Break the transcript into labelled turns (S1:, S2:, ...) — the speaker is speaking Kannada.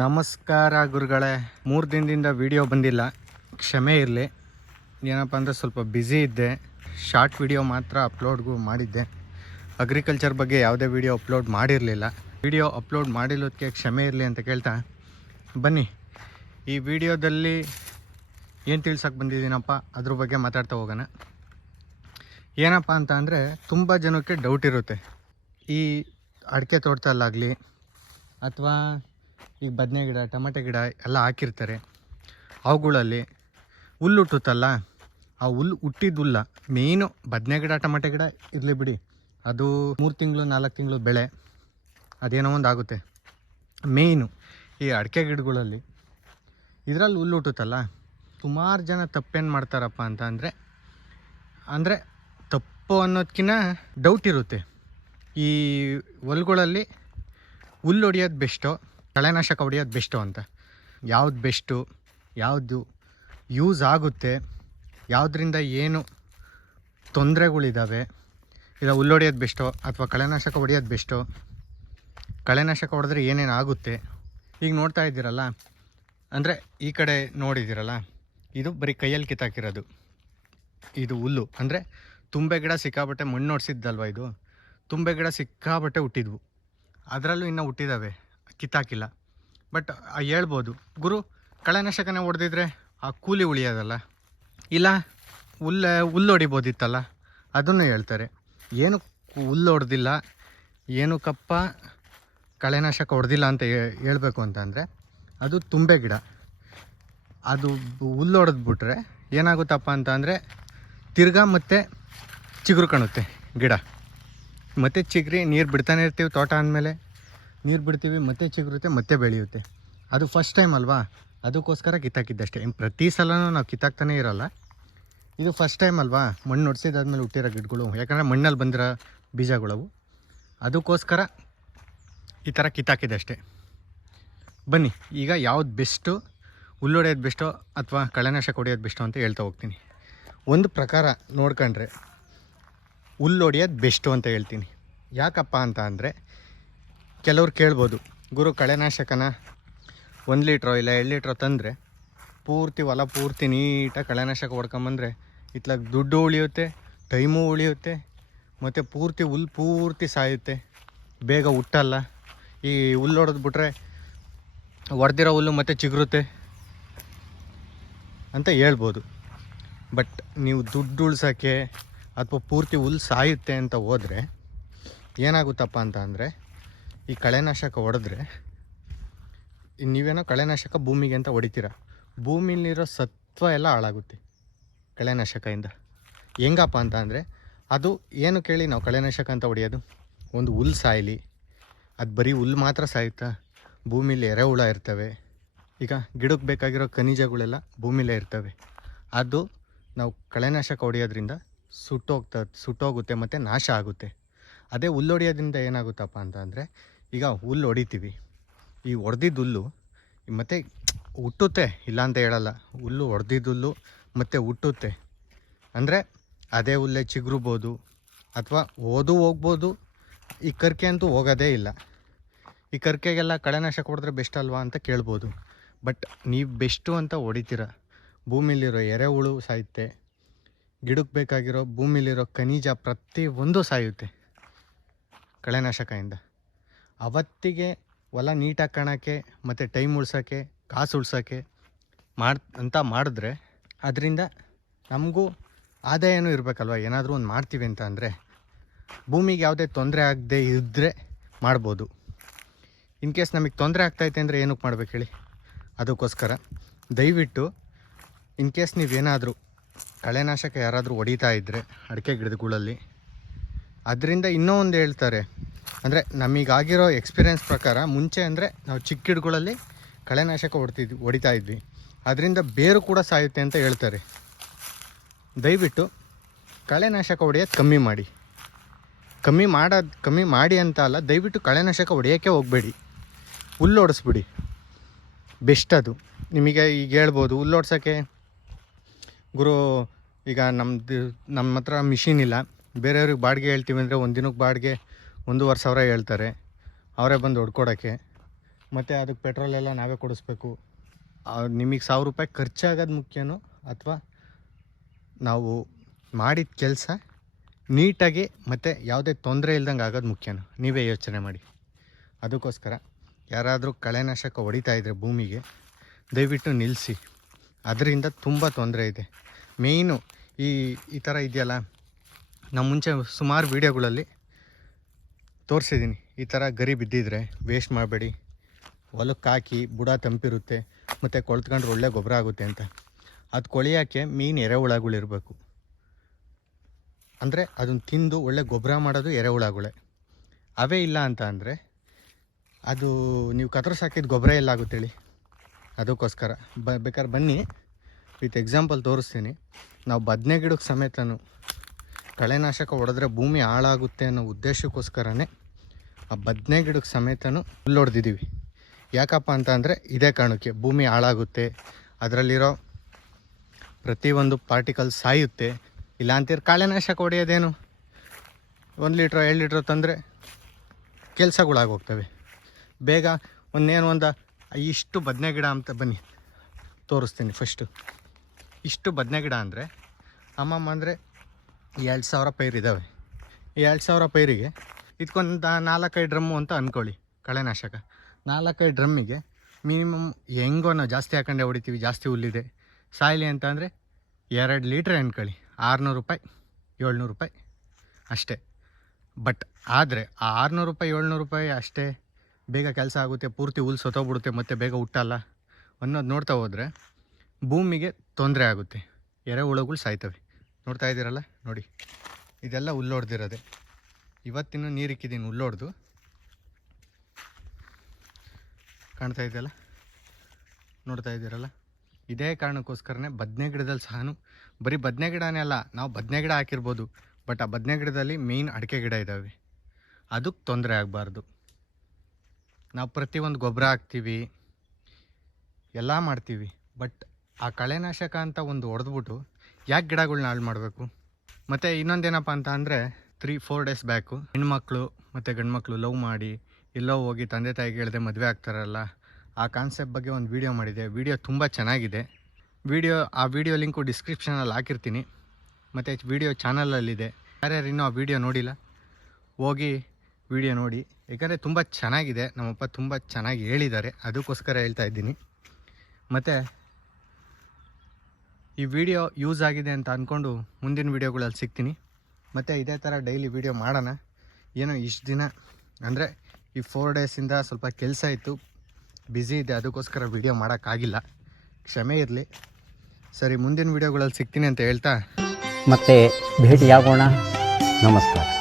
S1: ನಮಸ್ಕಾರ ಗುರುಗಳೇ. ಮೂರು ದಿನದಿಂದ ವಿಡಿಯೋ ಬಂದಿಲ್ಲ. ಕ್ಷಮೆ ಇರಲಿ. ಏನಪ್ಪ ಅಂದರೆ ಸ್ವಲ್ಪ ಬ್ಯುಸಿ ಇದ್ದೆ. ಶಾರ್ಟ್ ವಿಡಿಯೋ ಮಾತ್ರ ಅಪ್ಲೋಡ್ಗೂ ಮಾಡಿದ್ದೆ. ಅಗ್ರಿಕಲ್ಚರ್ ಬಗ್ಗೆ ಯಾವುದೇ ವಿಡಿಯೋ ಅಪ್ಲೋಡ್ ಮಾಡಿರಲಿಲ್ಲ. ವಿಡಿಯೋ ಅಪ್ಲೋಡ್ ಮಾಡಿರೋದಕ್ಕೆ ಕ್ಷಮೆ ಇರಲಿ ಅಂತ ಕೇಳ್ತಾ, ಬನ್ನಿ. ಈ ವಿಡಿಯೋದಲ್ಲಿ ಏನು ತಿಳ್ಸೋಕೆ ಬಂದಿದ್ದೀನಪ್ಪ? ಅದ್ರ ಬಗ್ಗೆ ಮಾತಾಡ್ತಾ ಹೋಗೋಣ. ಏನಪ್ಪ ಅಂತ ಅಂದರೆ ತುಂಬ ಜನಕ್ಕೆ ಡೌಟ್ ಇರುತ್ತೆ. ಈ ಅಡಿಕೆ ತೋಟದಲ್ಲಾಗಲಿ ಅಥವಾ ಈಗ ಬದನೆ ಗಿಡ, ಟೊಮೆಟೊ ಗಿಡ ಎಲ್ಲ ಹಾಕಿರ್ತಾರೆ. ಅವುಗಳಲ್ಲಿ ಹುಲ್ಲು ಹುಟ್ಟುತ್ತಲ್ಲ, ಆ ಹುಲ್ಲು ಹುಟ್ಟಿದ್ದುಲ್ಲ. ಮೇಯ್ನು ಬದನೆ ಗಿಡ, ಟೊಮೆಟೊ ಗಿಡ ಇರಲಿ ಬಿಡಿ. ಅದು ಮೂರು ತಿಂಗಳು, ನಾಲ್ಕು ತಿಂಗಳು ಬೆಳೆ. ಅದೇನೋ ಒಂದು ಆಗುತ್ತೆ. ಮೇಯ್ನು ಈ ಅಡಿಕೆ ಗಿಡಗಳಲ್ಲಿ ಇದರಲ್ಲಿ ಹುಲ್ಲು ಹುಟ್ಟುತ್ತಲ್ಲ, ಸುಮಾರು ಜನ ತಪ್ಪೇನು ಮಾಡ್ತಾರಪ್ಪ ಅಂತ ಅಂದರೆ ಅಂದರೆ ತಪ್ಪು ಅನ್ನೋದಕ್ಕಿಂತ ಡೌಟ್ ಇರುತ್ತೆ. ಈ ಹೊಲ್ಗಳಲ್ಲಿ ಹುಲ್ಲು ಹೊಡಿಯೋದು ಬೆಸ್ಟು ಕಳೆನಾಶಕ ಹೊಡಿಯೋದು ಬೆಸ್ಟು ಅಂತ. ಯಾವ್ದು ಬೆಸ್ಟು, ಯಾವುದು ಯೂಸ್ ಆಗುತ್ತೆ, ಯಾವುದರಿಂದ ಏನು ತೊಂದರೆಗಳಿದ್ದಾವೆ ಇಲ್ಲ ಹುಲ್ಲು ಹೊಡಿಯೋದು ಬೆಸ್ಟೋ ಅಥವಾ ಕಳೆನಾಶಕ ಹೊಡೆಯೋದು ಬೆಸ್ಟೋ ಕಳೆನಾಶಕ ಹೊಡೆದ್ರೆ ಏನೇನು ಆಗುತ್ತೆ, ಈಗ ನೋಡ್ತಾ ಇದ್ದೀರಲ್ಲ? ಅಂದರೆ ಈ ಕಡೆ ನೋಡಿದ್ದೀರಲ್ಲ, ಇದು ಬರೀ ಕೈಯಲ್ಲಿ ಕಿತ್ತಾಕಿರೋದು. ಇದು ಹುಲ್ಲು. ಅಂದರೆ ತುಂಬೆ ಗಿಡ ಸಿಕ್ಕಾಬಟ್ಟೆ ಮಣ್ಣು ನೋಡ್ಸಿದ್ದಲ್ವ ಇದು? ತುಂಬೆ ಗಿಡ ಸಿಕ್ಕಾಬಟ್ಟೆ ಹುಟ್ಟಿದ್ವು. ಅದರಲ್ಲೂ ಇನ್ನೂ ಹುಟ್ಟಿದ್ದಾವೆ ಕಿತ್ತಾಕಿಲ್ಲ. ಬಟ್ ಹೇಳ್ಬೋದು. ಗುರು, ಕಳೆನಾಶಕನೇ ಹೊಡೆದಿದ್ರೆ ಆ ಕೂಲಿ ಉಳಿಯೋದಲ್ಲ? ಇಲ್ಲ, ಹುಲ್ಲ, ಹುಲ್ಲು ಹೊಡಿಬೋದಿತ್ತಲ್ಲ? ಅದನ್ನು ಹೇಳ್ತಾರೆ. ಏನು ಹುಲ್ಲು ಹೊಡೆದಿಲ್ಲ ಕಪ್ಪ ಕಳೆನಾಶಕ ಹೊಡೆದಿಲ್ಲ ಅಂತ ಹೇಳ್ಬೇಕು ಅಂತಂದರೆ ಅದು ತುಂಬೆ ಗಿಡ. ಅದು ಹುಲ್ಲು ಹೊಡೆದ್ಬಿಟ್ರೆ ಏನಾಗುತ್ತಪ್ಪ ಅಂತ ಅಂದರೆ, ತಿರ್ಗಾ ಮತ್ತು ಚಿಗುರು ಕಾಣುತ್ತೆ ಗಿಡ. ಮತ್ತು ಚಿಗುರಿ ನೀರು ಬಿಡ್ತಾನೆ ಇರ್ತೀವಿ ತೋಟ ಅಂದಮೇಲೆ. ನೀರು ಬಿಡ್ತೀವಿ, ಮತ್ತೆ ಚಿಗುರುತ್ತೆ, ಮತ್ತೆ ಬೆಳೆಯುತ್ತೆ. ಅದು ಫಸ್ಟ್ ಟೈಮ್ ಅಲ್ವಾ? ಅದಕ್ಕೋಸ್ಕರ ಕಿತ್ತಾಕಿದ್ದಷ್ಟೇ. ಪ್ರತಿ ಸಲನೂ ನಾವು ಕಿತ್ತಾಕ್ತಾನೆ ಇರಲ್ಲ. ಇದು ಫಸ್ಟ್ ಟೈಮ್ ಅಲ್ವಾ? ಮಣ್ಣು ಹೊಡ್ಸಿದಾದ್ಮೇಲೆ ಹುಟ್ಟಿರೋ ಗಿಡಗಳು, ಯಾಕಂದರೆ ಮಣ್ಣಲ್ಲಿ ಬಂದಿರೋ ಬೀಜಗಳವು. ಅದಕ್ಕೋಸ್ಕರ ಈ ಥರ ಕಿತ್ತಾಕಿದ್ದಷ್ಟೇ. ಬನ್ನಿ, ಈಗ ಯಾವ್ದು ಬೆಸ್ಟು ಹುಲ್ಲು ಹೊಡೆಯೋದು ಬೆಸ್ಟೋ ಅಥವಾ ಕಳೆನಾಶಕ ಹೊಡೆಯೋದು ಬೆಸ್ಟೋ ಅಂತ ಹೇಳ್ತಾ ಹೋಗ್ತೀನಿ. ಒಂದು ಪ್ರಕಾರ ನೋಡ್ಕೊಂಡ್ರೆ ಹುಲ್ಲು ಹೊಡೆಯೋದು ಬೆಸ್ಟು ಅಂತ ಹೇಳ್ತೀನಿ. ಯಾಕಪ್ಪ ಅಂತ ಅಂದರೆ ಕೆಲವ್ರು ಕೇಳ್ಬೋದು, ಗುರು ಕಳೆನಾಶಕನ ಒಂದು ಲೀಟ್ರೋ ಇಲ್ಲ ಎರಡು ಲೀಟ್ರೋ ತಂದರೆ ಪೂರ್ತಿ ಹೊಲ ಪೂರ್ತಿ ನೀಟಾಗಿ ಕಳೆನಾಶಕ ಹೊಡ್ಕೊಂಬಂದರೆ ಇತ್ಲಾಗ ದುಡ್ಡು ಉಳಿಯುತ್ತೆ, ಟೈಮು ಉಳಿಯುತ್ತೆ, ಮತ್ತು ಪೂರ್ತಿ ಹುಲ್ ಪೂರ್ತಿ ಸಾಯುತ್ತೆ. ಬೇಗ ಹುಟ್ಟಲ್ಲ. ಈ ಹುಲ್ಲು ಹೊಡೆದು ಬಿಟ್ರೆ ಹೊಡೆದಿರೋ ಹುಲ್ಲು ಮತ್ತೆ ಚಿಗುರುತ್ತೆ ಅಂತ ಹೇಳ್ಬೋದು. ಬಟ್ ನೀವು ದುಡ್ಡು ಉಳ್ಸೋಕ್ಕೆ ಅಥವಾ ಪೂರ್ತಿ ಹುಲ್ಲು ಸಾಯುತ್ತೆ ಅಂತ ಹೋದರೆ ಏನಾಗುತ್ತಪ್ಪ ಅಂತ ಅಂದರೆ ಈ ಕಳೆನಾಶಕ ಹೊಡೆದ್ರೆ ನೀವೇನೋ ಕಳೆನಾಶಕ ಭೂಮಿಗೆ ಅಂತ ಹೊಡಿತೀರ? ಭೂಮಿಲಿರೋ ಸತ್ವ ಎಲ್ಲ ಹಾಳಾಗುತ್ತೆ ಕಳೆನಾಶಕದಿಂದ ಹೆಂಗಪ್ಪ ಅಂತ ಅಂದರೆ, ಅದು ಏನು ಕೇಳಿ ನಾವು ಕಳೆನಾಶಕ ಅಂತ ಹೊಡೆಯೋದು? ಒಂದು ಹುಲ್ ಸಾಯಲಿ. ಅದು ಬರೀ ಹುಲ್ ಮಾತ್ರ ಸಾಯುತ್ತಾ? ಭೂಮಿಲಿ ಎರೆಹುಳ ಇರ್ತವೆ. ಈಗ ಗಿಡಕ್ಕೆ ಬೇಕಾಗಿರೋ ಖನಿಜಗಳೆಲ್ಲ ಭೂಮಿಲೇ ಇರ್ತವೆ. ಅದು ನಾವು ಕಳೆನಾಶಕ ಹೊಡೆಯೋದ್ರಿಂದ ಸುಟ್ಟೋಗ್ತಾ, ಸುಟ್ಟೋಗುತ್ತೆ ಮತ್ತು ನಾಶ ಆಗುತ್ತೆ. ಅದೇ ಹುಲ್ಲೊಡೆಯೋದ್ರಿಂದ ಏನಾಗುತ್ತಪ್ಪ ಅಂತ ಅಂದರೆ ಈಗ ಹುಲ್ಲು ಹೊಡಿತೀವಿ. ಈ ಹೊಡೆದಿದ್ದ ಹುಲ್ಲು ಮತ್ತು ಹುಟ್ಟುತ್ತೆ ಇಲ್ಲ ಅಂತ ಹೇಳಲ್ಲ. ಹುಲ್ಲು ಹೊಡೆದಿದ್ದ ಹುಲ್ಲು ಮತ್ತು ಹುಟ್ಟುತ್ತೆ. ಅಂದರೆ ಅದೇ ಹುಲ್ಲೇ ಚಿಗುರ್ಬೋದು, ಅಥವಾ ಓದು ಹೋಗ್ಬೋದು. ಈ ಕರ್ಕೆ ಅಂತೂ ಹೋಗೋದೇ ಇಲ್ಲ. ಈ ಕರ್ಕೆಗೆಲ್ಲ ಕಳೆನಾಶಕ ಹೊಡೆದ್ರೆ ಬೆಸ್ಟ್ ಅಲ್ವಾ ಅಂತ ಕೇಳ್ಬೋದು. ಬಟ್ ನೀವು ಬೆಸ್ಟು ಅಂತ ಹೊಡಿತೀರ. ಭೂಮಿಲಿರೋ ಎರೆಹುಳು ಸಾಯುತ್ತೆ. ಗಿಡಕ್ಕೆ ಬೇಕಾಗಿರೋ ಭೂಮಿಲಿರೋ ಖನಿಜ ಪ್ರತಿ ಒಂದು ಸಾಯುತ್ತೆ. ಕಳೆನಾಶಕದಿಂದ. ಅವತ್ತಿಗೆ ಹೊಲ ನೀಟಾಗಿ ಕಾಣೋಕ್ಕೆ ಮತ್ತು ಟೈಮ್ ಉಳ್ಸೋಕ್ಕೆ, ಕಾಸು ಉಳ್ಸೋಕ್ಕೆ ಮಾಡ್, ಅಂತ ಮಾಡಿದ್ರೆ ಅದರಿಂದ ನಮಗೂ ಆದಾಯನೂ ಇರಬೇಕಲ್ವ? ಏನಾದರೂ ಒಂದು ಮಾಡ್ತೀವಿ ಅಂತ ಅಂದರೆ ಭೂಮಿಗೆ ಯಾವುದೇ ತೊಂದರೆ ಆಗದೆ ಇದ್ದರೆ ಮಾಡ್ಬೋದು. ಇನ್ ಕೇಸ್ ನಮಗೆ ತೊಂದರೆ ಆಗ್ತೈತೆ ಅಂದರೆ ಏನಕ್ಕೆ ಮಾಡ್ಬೇಕು ಹೇಳಿ? ಅದಕ್ಕೋಸ್ಕರ ದಯವಿಟ್ಟು ಇನ್ ಕೇಸ್ ನೀವೇನಾದರೂ ಕಳೆನಾಶಕ ಯಾರಾದರೂ ಹೊಡಿತಾ ಇದ್ದರೆ ಅಡಿಕೆ ಗಿಡಗಳಲ್ಲಿ ಅದರಿಂದ ಇನ್ನೂ ಒಂದು ಹೇಳ್ತಾರೆ. ಅಂದರೆ ನಮಗಾಗಿರೋ ಎಕ್ಸ್ಪೀರಿಯೆನ್ಸ್ ಪ್ರಕಾರ ಮುಂಚೆ ಅಂದರೆ ನಾವು ಚಿಕ್ಕ ಗಿಡಗಳಲ್ಲಿ ಕಳೆನಾಶಕ ಹೊಡ್ತಿದ್ವಿ, ಹೊಡಿತಾ ಇದ್ವಿ. ಅದರಿಂದ ಬೇರು ಕೂಡ ಸಾಯುತ್ತೆ ಅಂತ ಹೇಳ್ತಾರೆ. ದಯವಿಟ್ಟು ಕಳೆನಾಶಕ ಹೊಡೆಯೋದು ಕಮ್ಮಿ ಮಾಡಿ. ಕಮ್ಮಿ ಮಾಡೋದು, ಕಮ್ಮಿ ಮಾಡಿ ಅಂತ ಅಲ್ಲ, ದಯವಿಟ್ಟು ಕಳೆನಾಶಕ ಹೊಡೆಯೋಕ್ಕೆ ಹೋಗಬೇಡಿ. ಹುಲ್ಲು ಹೊಡೆಸ್ಬಿಡಿ ಬೆಸ್ಟ್ ಅದು. ನಿಮಗೆ ಈಗ ಹೇಳ್ಬೋದು ಹುಲ್ಲು ಹೊಡ್ಸೋಕ್ಕೆ ಗುರು ಈಗ ನಮ್ಮದು ನಮ್ಮ ಹತ್ರ ಮಿಷಿನ್ ಇಲ್ಲ. ಬೇರೆಯವ್ರಿಗೆ ಬಾಡಿಗೆ ಹೇಳ್ತೀವಿ ಅಂದರೆ ಒಂದು ದಿನಕ್ಕೆ ಬಾಡಿಗೆ ಒಂದೂವರೆ ಸಾವಿರ ಹೇಳ್ತಾರೆ. ಅವರೇ ಬಂದು ಹೊಡ್ಕೊಡೋಕ್ಕೆ. ಮತ್ತು ಅದಕ್ಕೆ ಪೆಟ್ರೋಲ್ ಎಲ್ಲ ನಾವೇ ಕೊಡಿಸ್ಬೇಕು. ನಿಮಗೆ ಸಾವಿರ ರೂಪಾಯಿ ಖರ್ಚಾಗೋದು ಮುಖ್ಯನೋ ಅಥವಾ ನಾವು ಮಾಡಿದ ಕೆಲಸ ನೀಟಾಗಿ ಮತ್ತು ಯಾವುದೇ ತೊಂದರೆ ಇಲ್ದಂಗೆ ಆಗೋದು ಮುಖ್ಯನೋ ನೀವೇ ಯೋಚನೆ ಮಾಡಿ. ಅದಕ್ಕೋಸ್ಕರ ಯಾರಾದರೂ ಕಳೆನಾಶಕ ಹೊಡಿತಾ ಇದ್ದರೆ ಭೂಮಿಗೆ, ದಯವಿಟ್ಟು ನಿಲ್ಲಿಸಿ ಅದರಿಂದ ತುಂಬ ತೊಂದರೆ ಇದೆ. ಮೇಯ್ನು ಈ ಈ ಥರ ಇದೆಯಲ್ಲ? ನಾವು ಮುಂಚೆ ಸುಮಾರು ವೀಡಿಯೋಗಳಲ್ಲಿ ತೋರಿಸಿದ್ದೀನಿ. ಈ ಥರ ಗರಿ ಬಿದ್ದಿದ್ರೆ ವೇಸ್ಟ್ ಮಾಡಬೇಡಿ. ಹೊಲಕ್ಕೆ ಹಾಕಿ ಬುಡ ತಂಪಿರುತ್ತೆ, ಮತ್ತು ಕೊಳ್ತ್ಕೊಂಡ್ರೆ ಒಳ್ಳೆ ಗೊಬ್ಬರ ಆಗುತ್ತೆ ಅಂತ. ಅದು ಕೊಳೆಯೋಕ್ಕೆ ಮೀನು ಎರೆಹುಳಗಳಿರಬೇಕು ಅಂದರೆ ಅದನ್ನು ತಿಂದು ಒಳ್ಳೆ ಗೊಬ್ಬರ ಮಾಡೋದು ಎರೆಹುಳಗಳೇ ಅವೇ ಇಲ್ಲ ಅಂತ ಅಂದರೆ ಅದು ನೀವು ಕತ್ತರಿಸಿ ಹಾಕಿದ ಗೊಬ್ಬರ ಎಲ್ಲ ಆಗುತ್ತೆ ಹೇಳಿ. ಅದಕ್ಕೋಸ್ಕರ. ಬ, ಬೇಕಾದ್ರೆ ಬನ್ನಿ. ವಿತ್ ಎಕ್ಸಾಂಪಲ್ ತೋರಿಸ್ತೀನಿ. ನಾವು ಬದನೆ ಗಿಡಕ್ಕೆ ಸಮೇತನೂ ಕಳೆನಾಶಕ ಹೊಡೆದ್ರೆ ಭೂಮಿ ಹಾಳಾಗುತ್ತೆ ಅನ್ನೋ ಉದ್ದೇಶಕ್ಕೋಸ್ಕರನೇ ಆ ಬದನೆ ಗಿಡಕ್ಕೆ ಸಮೇತನೂ ಹುಲ್ಲೊಡ್ದಿದ್ದೀವಿ ಯಾಕಪ್ಪ ಅಂತ ಅಂದರೆ ಇದೇ ಕಾರಣಕ್ಕೆ ಭೂಮಿ ಹಾಳಾಗುತ್ತೆ, ಅದರಲ್ಲಿರೋ ಪ್ರತಿಯೊಂದು ಪಾರ್ಟಿಕಲ್ ಸಾಯುತ್ತೆ. ಇಲ್ಲ ಅಂತೀರ ಕಳೆನಾಶಕ ಹೊಡೆಯೋದೇನು ಒಂದು ಲೀಟ್ರ್, ಎರಡು ಲೀಟ್ರ್ ತಂದರೆ ಕೆಲಸಗಳಾಗೋಗ್ತವೆ. ಬೇಗ ಒಂದೇನು ಒಂದು, ಇಷ್ಟು ಬದನೆ ಗಿಡ ಅಂತ ಬನ್ನಿ, ತೋರಿಸ್ತೀನಿ ಫಸ್ಟು ಇಷ್ಟು ಬದನೆ ಗಿಡ ಅಂದರೆ ಅಮ್ಮಮ್ಮ ಅಂದರೆ ಎರಡು ಸಾವಿರ ಪೈರು ಇದ್ದಾವೆ ಎರಡು ಸಾವಿರ ಪೈರಿಗೆ ಇದಕ್ಕೊಂದು ನಾಲ್ಕೈದು ಡ್ರಮ್ಮು ಅಂತ ಅಂದ್ಕೊಳ್ಳಿ ಕಳೆನಾಶಕ ನಾಲ್ಕೈದು ಡ್ರಮ್ಮಿಗೆ ಮಿನಿಮಮ್ ಹೆಂಗೋ ನಾವು ಜಾಸ್ತಿ ಹಾಕೊಂಡೆ ಹೊಡಿತೀವಿ, ಜಾಸ್ತಿ ಹುಲ್ಲಿದೆ. ಸಾಯಿಲಿ ಅಂತ ಅಂದರೆ ಎರಡು ಲೀಟ್ರ್ ಅಂದ್ಕೊಳ್ಳಿ ಆರುನೂರು ರೂಪಾಯಿ, ಏಳ್ನೂರು ರೂಪಾಯಿ ಅಷ್ಟೇ. ಬಟ್ ಆದರೆ ಆ ಆರುನೂರು ರೂಪಾಯಿ, ಏಳ್ನೂರು ರೂಪಾಯಿ ಅಷ್ಟೇ ಬೇಗ ಕೆಲಸ ಆಗುತ್ತೆ, ಪೂರ್ತಿ ಹುಲ್ಲು ಸೊತೋಗ್ಬಿಡುತ್ತೆ ಮತ್ತು ಬೇಗ ಹುಟ್ಟಲ್ಲ ಅನ್ನೋದು ನೋಡ್ತಾ ಹೋದರೆ ಭೂಮಿಗೆ ತೊಂದರೆ ಆಗುತ್ತೆ. ಎರೆಹುಳುಗಳು ಸಾಯ್ತವೆ. ನೋಡ್ತಾ ಇದ್ದೀರಲ್ಲ? ನೋಡಿ. ಇದೆಲ್ಲ ಹುಲ್ಲು ಹುಲ್ಲೊಡ್ದಿರೋದೆ ಇವತ್ತಿನ ನೀರಿಕ್ಕಿದ್ದೀನಿ ಹುಲ್ಲೊಡ್ದು ಕಾಣ್ತಾ ಇದೆಯಲ್ಲ? ನೋಡ್ತಾ ಇದ್ದೀರಲ್ಲ ಇದೇ ಕಾರಣಕ್ಕೋಸ್ಕರನೇ ಬದನೆ ಗಿಡದಲ್ಲಿ ಸಹ ಬರೀ ಬದನೆ ಗಿಡನೇ ಅಲ್ಲ, ನಾವು ಬದನೆ ಗಿಡ ಹಾಕಿರ್ಬೋದು. ಬಟ್ ಆ ಬದನೆ ಗಿಡದಲ್ಲಿ ಮೇಯ್ನ್ ಅಡಿಕೆ ಗಿಡ ಇದ್ದಾವೆ ಅದಕ್ಕೆ ತೊಂದರೆ ಆಗಬಾರ್ದು. ನಾವು ಪ್ರತಿಯೊಂದು ಗೊಬ್ಬರ ಹಾಕ್ತೀವಿ. ಎಲ್ಲ ಮಾಡ್ತೀವಿ. ಬಟ್ ಆ ಕಳೆನಾಶಕ ಅಂತ ಒಂದು ಹೊಡೆದ್ಬಿಟ್ಟು ಯಾಕೆ ಗಿಡಗಳ್ನ ಹಾಳು ಮಾಡಬೇಕು? ಮತ್ತು ಇನ್ನೊಂದೇನಪ್ಪ ಅಂತ ಅಂದರೆ ತ್ರೀ ಫೋರ್ ಡೇಸ್ ಬ್ಯಾಕು ಹೆಣ್ಮಕ್ಳು ಮತ್ತು ಗಂಡ್ಮಕ್ಳು ಲವ್ ಮಾಡಿ, ಎಲ್ಲೋ ಹೋಗಿ ತಂದೆ ತಾಯಿಗೆ ಹೇಳ್ದೆ ಮದುವೆ ಆಗ್ತಾರಲ್ಲ, ಆ ಕಾನ್ಸೆಪ್ಟ್ ಬಗ್ಗೆ ಒಂದು ವೀಡಿಯೋ ಮಾಡಿದೆ. ವೀಡಿಯೋ ತುಂಬ ಚೆನ್ನಾಗಿದೆ. ವೀಡಿಯೋ ಆ ವಿಡಿಯೋ ಲಿಂಕು ಡಿಸ್ಕ್ರಿಪ್ಷನಲ್ಲಿ ಹಾಕಿರ್ತೀನಿ. ಮತ್ತು ವಿಡಿಯೋ ಚಾನಲಲ್ಲಿದೆ ಯಾರ್ಯಾರು ಇನ್ನೂ ಆ ವಿಡಿಯೋ ನೋಡಿಲ್ಲ, ಹೋಗಿ ವಿಡಿಯೋ ನೋಡಿ. ಯಾಕಂದರೆ ತುಂಬ ಚೆನ್ನಾಗಿದೆ. ನಮ್ಮಪ್ಪ ತುಂಬ ಚೆನ್ನಾಗಿ ಹೇಳಿದ್ದಾರೆ. ಅದಕ್ಕೋಸ್ಕರ ಹೇಳ್ತಾ ಇದ್ದೀನಿ. ಮತ್ತು, ಈ ವಿಡಿಯೋ ಯೂಸ್ ಆಗಿದೆ ಅಂತ ಅಂದ್ಕೊಂಡು ಮುಂದಿನ ವೀಡಿಯೋಗಳಲ್ಲಿ ಸಿಗ್ತೀನಿ. ಮತ್ತು ಇದೇ ಥರ ಡೈಲಿ ವೀಡಿಯೋ ಮಾಡೋಣ. ಏನೋ ಇಷ್ಟು ದಿನ, ಅಂದರೆ ಈ ಫೋರ್ ಡೇಸಿಂದ ಸ್ವಲ್ಪ ಕೆಲಸ ಇತ್ತು. ಬ್ಯುಸಿ ಇದೆ, ಅದಕ್ಕೋಸ್ಕರ ವೀಡಿಯೋ ಮಾಡೋಕ್ಕಾಗಿಲ್ಲ ಕ್ಷಮೆ ಇರಲಿ. ಸರಿ, ಮುಂದಿನ ವೀಡಿಯೋಗಳಲ್ಲಿ ಸಿಗ್ತೀನಿ ಅಂತ ಹೇಳ್ತಾ.
S2: ಮತ್ತೆ ಭೇಟಿಯಾಗೋಣ. ನಮಸ್ಕಾರ.